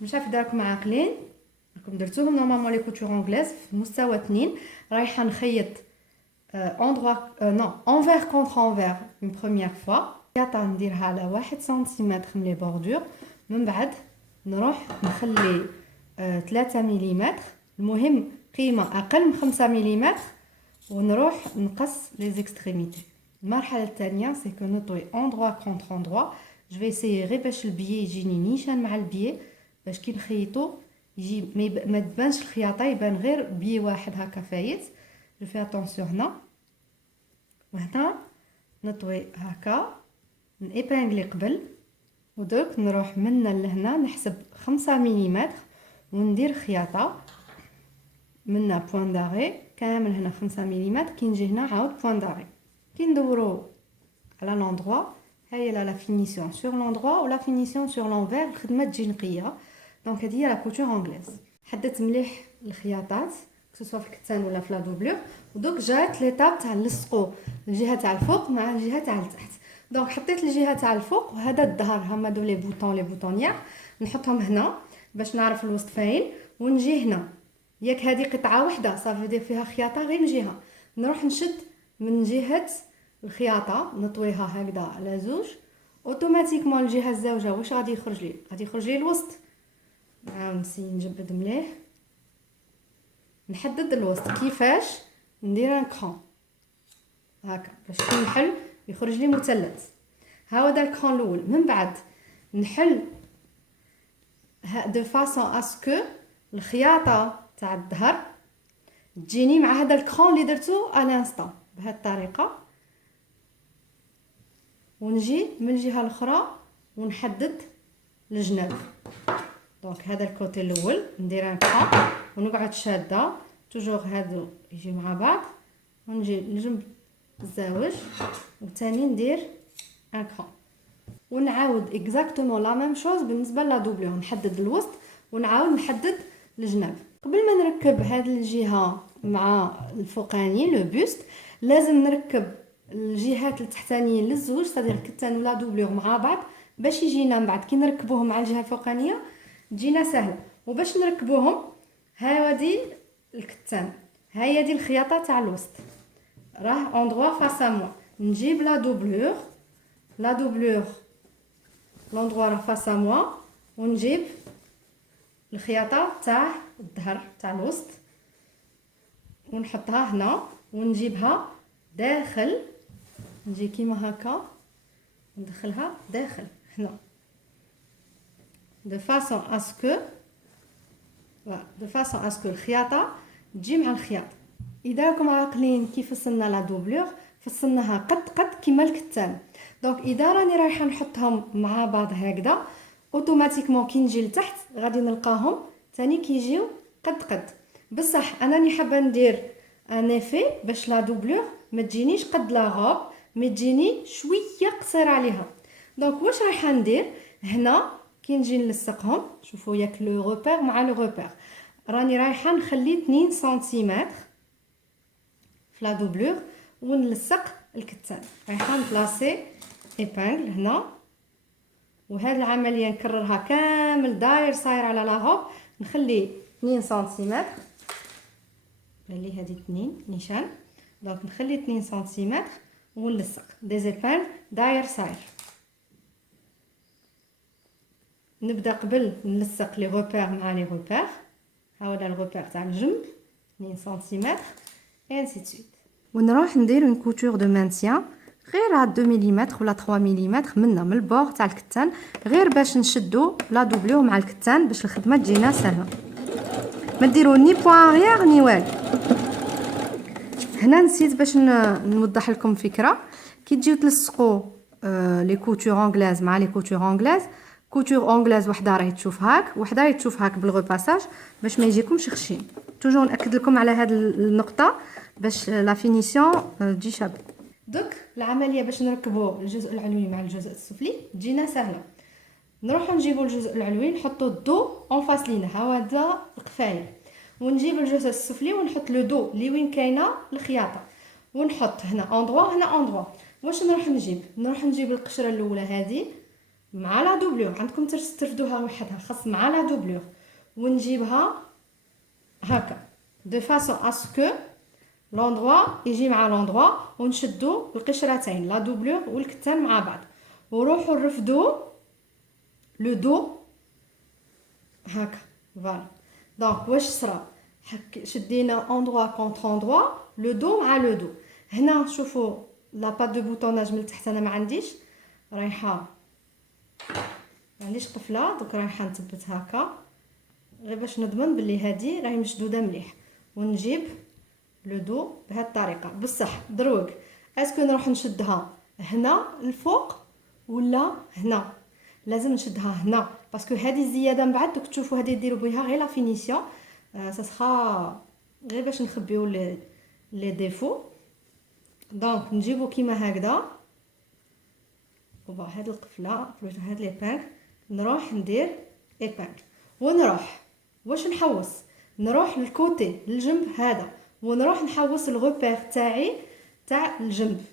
مش عارف داركم عاقلين راكم درتوهم نورمالمون لي كوتور انغلاز في مستوى 2. رايحه نخيط اندروا نو انفير كونتر انفير اون بروميير فوا، خياطه نديرها على 1 سنتيمتر من لي بوردور، من بعد نروح نخلي 3 ملم، المهم قيمه اقل من 5 ملم، ونروح نقص لي زيكستريميتي. المرحله الثانيه سي كو نطوي اندروا كونتر اندروا. جو في اسيي غير باش البيي يجيني نيشان مع البيي باش كي نخيطو يجي ما تبانش الخياطه، يبان غير بي واحد هكا فايت. جو في اتونسيون هنا وهنا نطوي هكا، نيبانغلي قبل، ودرك نروح من لهنا نحسب 5 ملم وندير خياطه من بوين داغي كامل هنا 5 ملم. كي نجي هنا عاود بوين داغي، كي ندورو على لوندروا هاي لا فينيسيون سور لوندروا ولا فينيسيون سور لونفير. الخدمه تجي نقيه. دونك هذه هي لا كوتور انجليز. حددت مليح الخياطات سواء في الكتان ولا في لا دوبلور، ودوك جات ليطاب تاع نلصقوا الجهه تاع الفوق مع الجهه تاع التحت. دونك حطيت الجهه تاع الفوق، وهذا الظهر هما دو لي بوطون لي بوطونيير نحطهم هنا باش نعرف الوسط فين. ونجي هنا ياك هذه قطعه واحده صافي دير فيها خياطه غير من جهه، نروح نشد من جهه الخياطه نطويها هكذا على زوج، اوتوماتيكمون الجهه الزوجه واش غادي يخرج لي؟ غادي يخرج لي الوسط. نعاود نسي نجبد مليح، نحدد الوسط كيفاش ندير ان كرون هكا باش كي نحل يخرج لي مثلث. هذا الكرون الاول. من بعد نحل دو فاصون اسكو الخياطه تاع الظهر تجيني مع هذا الكرون اللي درتو على انستان بهذه الطريقه. ونجي من الجهه الاخرى ونحدد الجناب. دونك هذا الكوتي الاول ندير ان كرون ونقعد شاده توجور هادو يجي مع بعض، ونجي لجنب الزاوج وثاني ندير ان كرون، ونعاود اكزاكتومون لا ميم شوز بالنسبه لا دوبلور. نحدد الوسط ونعاود نحدد الجناب. قبل ما نركب هذه الجهه مع الفوقاني لو بوست لازم نركب الجهات التحتانيين للزوج صدير الكتان ولا دوبلور مع بعض باش يجينا من بعد كي نركبوهم مع الجهه الفوقانيه تجينا سهله. وباش نركبوهم هاودي الكتان، هاي دي الخياطه تاع الوسط راه اندروا فاس ا موا. نجيب لا دوبلور لوندروا راه فاس ا موا، ونجيب الخياطه تاع الظهر تاع الوسط ونحطها هنا ونجيبها داخل، نجي كيما هكا ندخلها داخل هنا دو فاصون اسكو الخياطه تجي مع الخياط. اذا راكم عاقلين كيف فصلنا لا دوبلور فصلناها قد كيما الكتان. دونك اذا راني رايحه نحطهم مع بعض هكذا اوتوماتيكمون كي نجي لتحت غادي نلقاهم ثاني كيجيو قد. بصح انني حابه ندير ان افي باش لا دوبلور ما تجينيش قد لا غوب، ما تجيني شويه قصيره عليها. دونك واش رايحه ندير هنا كي نجي نلصقهم؟ شوفوا ياك لو روبير مع لو روبير، راني رايحه نخلي 2 سنتيمتر في لا دوبلور ونلصق الكتان. رايحه نبلاصي ايبانغل هنا، وهذه العمليه نكررها كامل داير صاير على لا غوب. نخلي 2 سنتيمتر اللي هذه 2 نيشان. دونك نخلي 2 سنتيمتر ونلصق دي زيبانغل داير صاير. نبدا قبل نلصق لي روبير مع لي روبير. هاولا الروبير تاع الجنب 2 سنتيمتر اي انسي سويت. ونروح ندير اون كوتور دو مانتيان غير على 2 ملم ولا 3 ملم من البور تاع الكتان، غير باش نشدو لا دوبلور مع الكتان باش الخدمه تجينا سهله. ما ديروا ني بوين اريير ني والو. هنا نسيت باش نوضح لكم فكره. كي تجيو تلصقوا لي كوتور انجلاز مع لي كوتور انجلاز، كوتور انجلاز وحده راهي تشوف هاك وحده راهي تشوف هاك بالغوباساج باش ما يجيكمش خشين. توجور ناكد لكم على هذه النقطه باش لا فينيسيون تجي شابه. دوك العمليه باش نركبوا الجزء العلوي مع الجزء السفلي تجينا سهله. نروحوا نجيبوا الجزء العلوي نحطوا الدو اون فاس لينا هذا القفايل، ونجيب الجزء السفلي ونحط لو دو اللي وين كاينه الخياطه، ونحط هنا اندروا هنا اندروا. واش نروح نجيب القشره الاولى هذه مع لا دوبلور، عندكم ترفدوها وحدها خاص مع لا دوبلور، ونجيبها هكا دو فاصون اسكو لوندروا يجي مع لوندروا، ونشدوا القشرتين لا دوبلور والكتان مع بعض، وروحوا نرفدوا لو دو هكا فوالا. دونك واش صرا شدينا اندروا كونتر اندروا لو دو مع لو دو. هنا شوفوا لا بات دو بوطوناج من تحت انا ما عنديش رايحه، ما عنديش قفله دوك رايحه نثبت هكا غير باش نضمن بلي هادي راهي مشدوده مليح. ونجيب لو دو بهذه الطريقه. بصح دروك اسكو نروح نشدها هنا الفوق ولا هنا؟ لازم نشدها هنا باسكو هذه الزياده من بعد دوك تشوفوا هذه ديروا بها غير لا فينيسيون. سا سخا غير باش نخبيو لي ديفو. دونك نجيبو كيما هكذا وبا هاد القفله بلوتو هاد لي بانك نروح ندير ايبانك ونروح واش نحوس نروح للكوتي للجنب هذا ونروح نحوس الغوبير تاعي تاع الجنب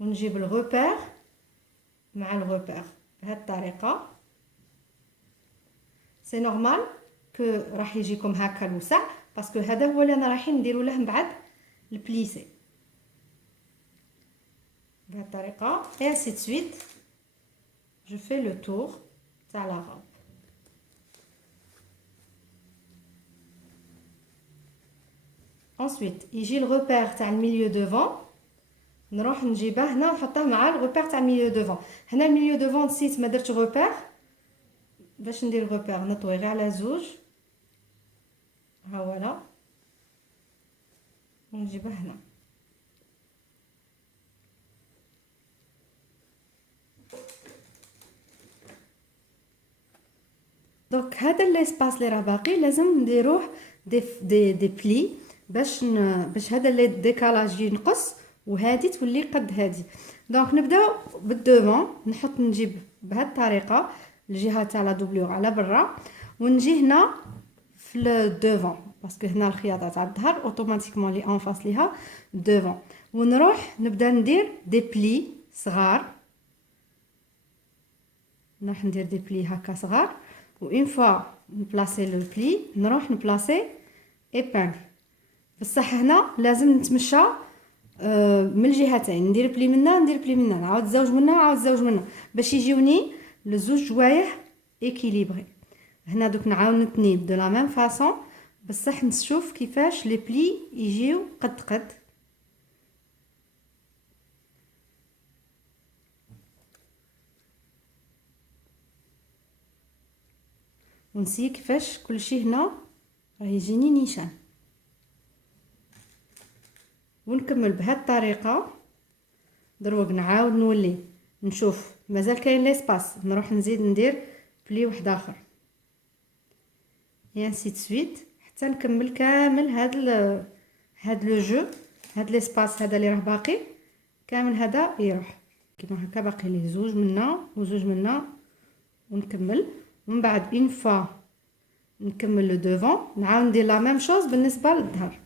ونجيب الغوبير مع الغوبير بهذه الطريقه. سي نورمال كو راح يجيكم هكا الوسع باسكو هذا هو اللي انا رايحين نديرو له من بعد البليسي بهذه الطريقه. اي ainsi de suite je fais le tour تاع لا robe. ensuite يجي الغوبير تاع الميليو دوفون نروح نجيبه هنا ونحطه مع الغوبير تاع الميليو دوفون. هنا الميليو دوفون نسيت ما درتش غوبير باش ندير غوبير نطوي غير على زوج ها فوالا ونجيبه هنا. دونك هذا ليسباس اللي راه باقي لازم نديروه دي بلي باش هذا لي ديكالاج ينقص وهذه تولي قد هذه. دونك نبداو بالدوفون نجيب بهذه الطريقه الجهه تاع لا دوبلور على برا ونجي هنا في الدوفون باسكو هنا الخياطه تاع الظهر اوتوماتيكمون لي انفاس ليها دوفون ونروح نبدا ندير دي بلي صغار. نروح ندير دي بلي هكا صغار و اون فوا نبلاصي لو بلي نروح نبلاصي ايبانغ. بصح هنا لازم نتمشى من الجهتين ندير بلي منا ندير بلي منا نعاود زوج منا نعاود زوج منا باش يجيوني لزوج جوايه ايكيليبري. هنا دوك نعاود نتني دو لا ميم فاصون بصح نشوف كيفاش لي بلي يجيو قد ونسي كيفاش كلشي هنا راه يجيني نيشان ونكمل بهذه الطريقه. دروك نعاود نولي نشوف مازال كاين ليسباس نروح نزيد ندير بلي واحد اخر اي انسي سويت حتى نكمل كامل هاد لو جو. هاد ليسباس هذا اللي راه باقي كامل هذا يروح كيما هكا باقي ليه زوج منا وزوج منا ونكمل. ومن بعد اون فوا نكمل لو دوفون نعاود ندير لا ميم شوز بالنسبه للظهر.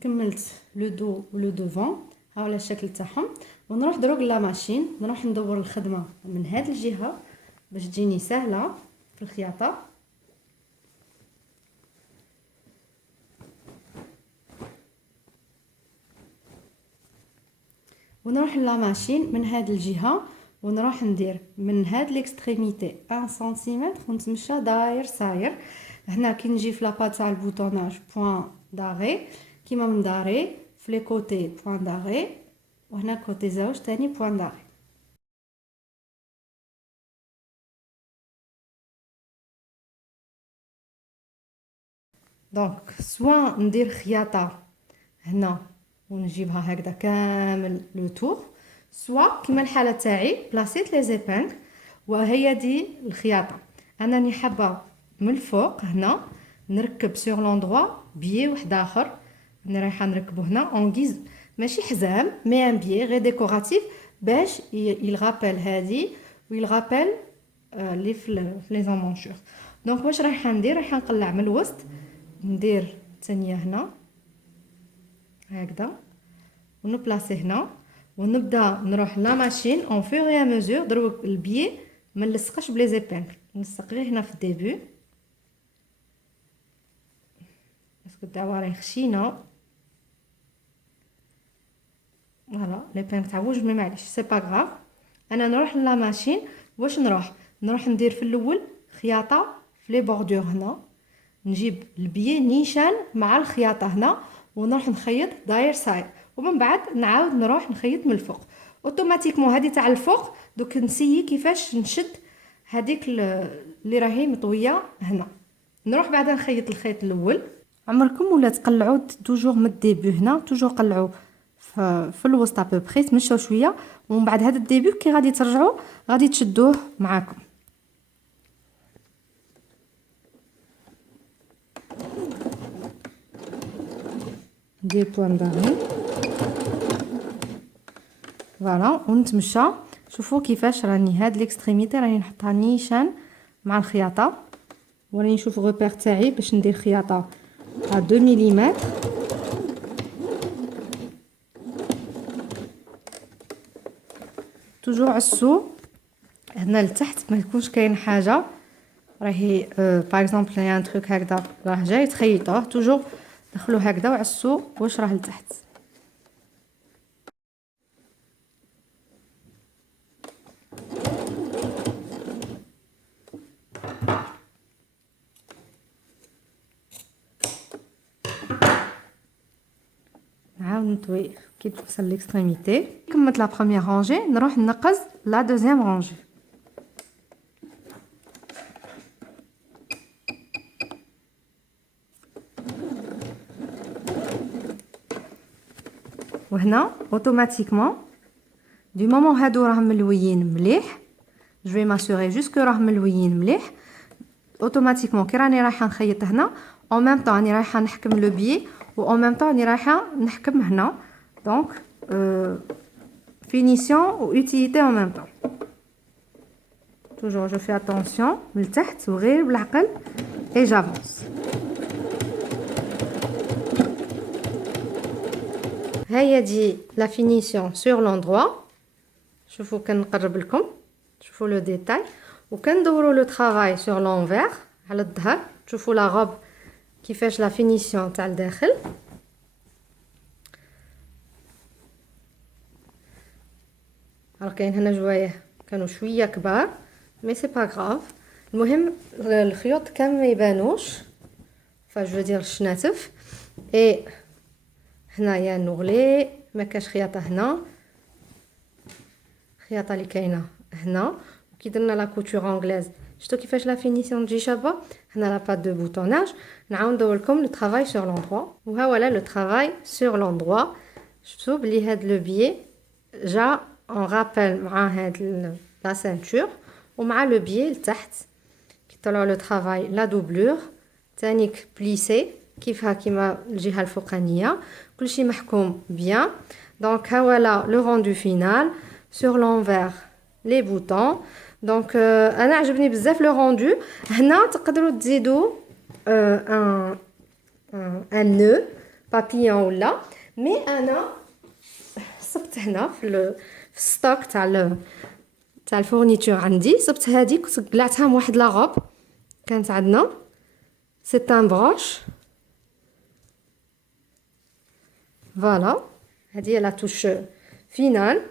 كملت لو دو ولو دوفون ها ولا الشكل تاعهم ونروح دروك لا ماشين نروح ندور الخدمه من هذه الجهه باش تجيني سهله في الخياطه. ونروح لا ماشين من هذه الجهه ونروح ندير من هاد ليكستريميتي 1 سنتيمتر ونتمشى داير ساير. هنا كي نجي في لابا تاع البوطوناج بوين داغي كيما من داري في لي كوتي بوين داغي وهنا كوتي زوج تاني بوين داغي. دونك سوا ندير خياطه هنا ونجيبها هكذا كامل لو تور سوا كيما الحاله تاعي بلاصيت لي زيبانغ وهي دي الخياطه. انا راني حابه من الفوق هنا نركب سور لوندروا بيي واحد اخر راني رايحه نركبو هنا اون غيز ماشي حزام مي ان بيي غير ديكوراتيف باش يلغابيل هادي ويلغابيل لي في لي زامونشور. دونك واش رايحه ندير رايحه نقلع من الوسط ندير ثانيه هنا هكذا ونبلاصي هنا ونبدا نروح لا ماشين اون فور اي ميزور. دروك البيي ما نلصقش بلي زيبانغ نلصق غير هنا في الديبي باسكو الدعوه راهي خشينه فوالا لي بانغ تاع وجه مي معليش سي با غراف. انا نروح لا ماشين واش نروح ندير في الاول خياطه في لي بوردور هنا نجيب البيي نيشان مع الخياطه هنا ونروح نخيط داير سايد ومن بعد نعاود نروح نخيط من الفوق اوتوماتيكمون هذه تاع الفوق. دوك نسيي كيفاش نشد هذيك اللي راهي مطويه هنا. نروح بعدا نخيط الخيط الاول. عمركم ولا تقلعوا توجور من الديبي هنا، توجور قلعوا في الوسط ابوبري، تمشوا شويه ومن بعد هذا الديبي كي غادي ترجعوا غادي تشدوه معاكم. دي بوان باغي فوالا ونتمشى. شوفوا كيفاش راني هاد ليكستريميتي راني نحطها نيشان مع الخياطه، وراني نشوف غوبير تاعي باش ندير خياطه 2 ملم. توجور عسو هنا لتحت ما يكونش كاين حاجه راهي باغ اكزومبل هنايا ان تروك هكذا راه جاي تخيطوه، توجور دخلوا هكذا وعسو واش راه لتحت. نعاود نطوي كي توصل ليكستريميتي. كملت لا بروميير رونجي، نروح ننقز لا دوزيام رونجي. وهنا اوتوماتيكمون دو مومون هادو راهم ملويين مليح، جو في ماسوري جوسكو راهم ملويين مليح. اوتوماتيكمون كي راني رايحه نخيط هنا اون ميم طون راني رايحه نحكم لو بيي و اون ميم طون راني رايحه نحكم هنا. دونك فينيسيون و اوتيليتي اون ميم طون. توجور جو في اتونسيون من التحت وغير بالعقل اي جافونس. هيا دي لا فينيسيون سور لوندروا. شوفوا كنقرب لكم، شوفوا لو ديتاي وكندوروا لو طرافاي سور لونفير على الظهر. تشوفوا لا غوب كيفاش لا فينيسيون تاع الداخل. راه كاين هنا جوايه كانوا شويه كبار مي سي با غراف. المهم الخيوط كامل ما يبانوش، فجو دير الشناتف. اي هنايا نوغلي ما كاش خياطه هنا، خياطه اللي كاينه هنا. وكي درنا لا كوتور انغليز شفتوا كيفاش لا فينيسيون تجي شابه. هنا لا بات دو بوتوناج. نعاود ندور لكم لو طرافاي سور لوندروا. وها ولا لو طرافاي سور لوندروا. شفتوا بلي هاد لو بيي جا اون رابيل مع هاد لا سانتور ومع لو بيي لتحت. كي طلعوا لو طرافاي لا دوبلور تانيك بليسي كيفها كيما الجهه الفوقانيه، كلشي محكوم بيان. دونك ها ولا لو روندو فينال سور لونفير لي بوطون. دونك انا عجبني بزاف لو روندو. هنا تقدروا تزيدوا ان نو بابيون ولا مي انا صبت هنا في الستوك تاع الفورنيتور عندي. صبت هذيك قلعتها من واحد لاغوب كانت عندنا سي ان بروش. فوالا هذه هي لا توش فينال.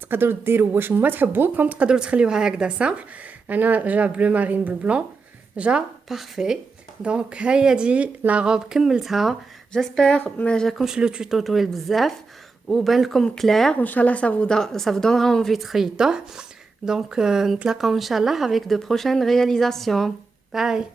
تقدروا ديروا واش ما تحبوا، كم تقدروا تخليوها هكذا سامبل. انا جا بلو مارين بالبلون جا بارفي. دونك هيا دي لا روب كملتها. جيسبر ما جاكمش لو توتو طويل بزاف وبان لكم كلير، وان شاء الله ça vous donnera envie تخيطوه. دونك نتلاقاو ان شاء الله avec de prochaines réalisations. باي.